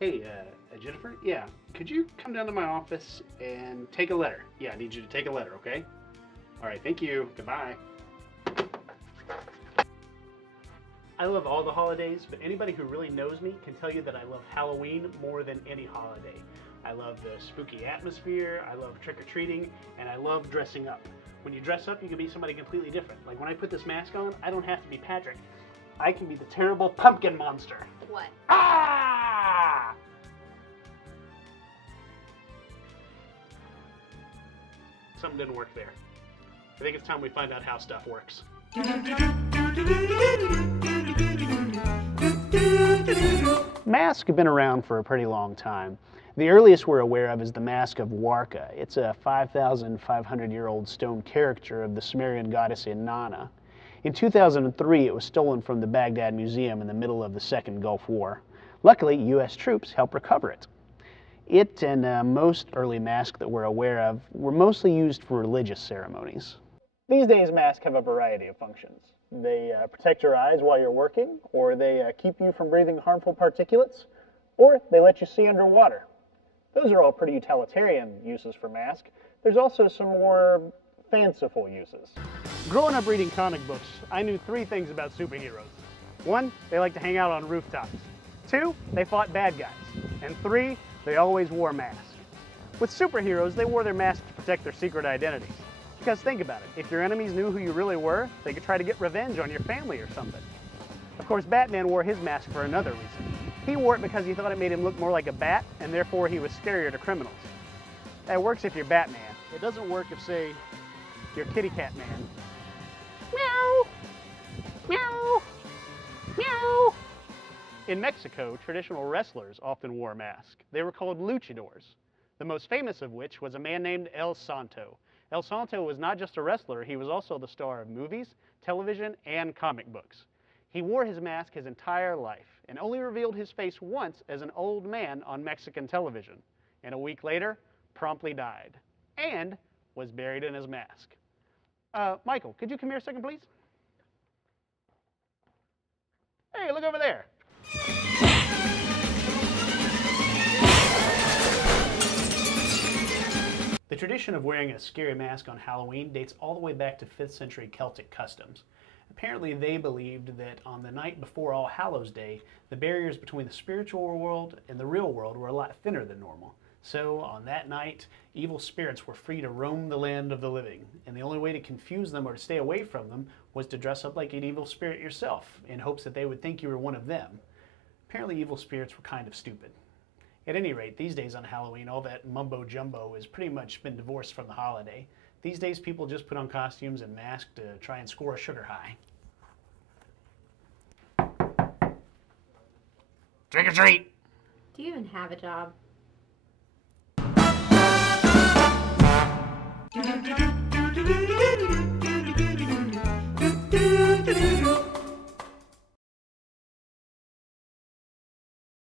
Hey, Jennifer? Yeah, could you come down to my office and take a letter? Yeah, I need you to take a letter, okay? All right, thank you. Goodbye. I love all the holidays, but anybody who really knows me can tell you that I love Halloween more than any holiday. I love the spooky atmosphere, I love trick-or-treating, and I love dressing up. When you dress up, you can be somebody completely different. Like when I put this mask on, I don't have to be Patrick. I can be the terrible pumpkin monster. What? Ah! Something didn't work there. I think it's time we find out how stuff works. Masks have been around for a pretty long time. The earliest we're aware of is the Mask of Warka. It's a 5,500-year-old stone caricature of the Sumerian goddess Inanna. In 2003, it was stolen from the Baghdad Museum in the middle of the Second Gulf War. Luckily, U.S. troops helped recover it. It and most early masks that we're aware of were mostly used for religious ceremonies. These days, masks have a variety of functions. They protect your eyes while you're working, or they keep you from breathing harmful particulates, or they let you see underwater. Those are all pretty utilitarian uses for masks. There's also some more fanciful uses. Growing up reading comic books, I knew three things about superheroes. One, they like to hang out on rooftops. Two, they fought bad guys. And three, they always wore masks. With superheroes, they wore their masks to protect their secret identities. Because think about it, if your enemies knew who you really were, they could try to get revenge on your family or something. Of course, Batman wore his mask for another reason. He wore it because he thought it made him look more like a bat, and therefore he was scarier to criminals. That works if you're Batman. It doesn't work if, say, you're Kitty Cat Man. Meow! Meow! Meow! In Mexico, traditional wrestlers often wore masks. They were called luchadors, the most famous of which was a man named El Santo. El Santo was not just a wrestler, he was also the star of movies, television, and comic books. He wore his mask his entire life and only revealed his face once as an old man on Mexican television, and a week later, promptly died and was buried in his mask. Michael, could you come here a second, please? Hey, look over there. The tradition of wearing a scary mask on Halloween dates all the way back to 5th century Celtic customs. Apparently they believed that on the night before All Hallows Day, the barriers between the spiritual world and the real world were a lot thinner than normal. So on that night, evil spirits were free to roam the land of the living, and the only way to confuse them or to stay away from them was to dress up like an evil spirit yourself, in hopes that they would think you were one of them. Apparently evil spirits were kind of stupid. At any rate, these days on Halloween, all that mumbo-jumbo has pretty much been divorced from the holiday. These days, people just put on costumes and masks to try and score a sugar high. Trick or treat! Do you even have a job?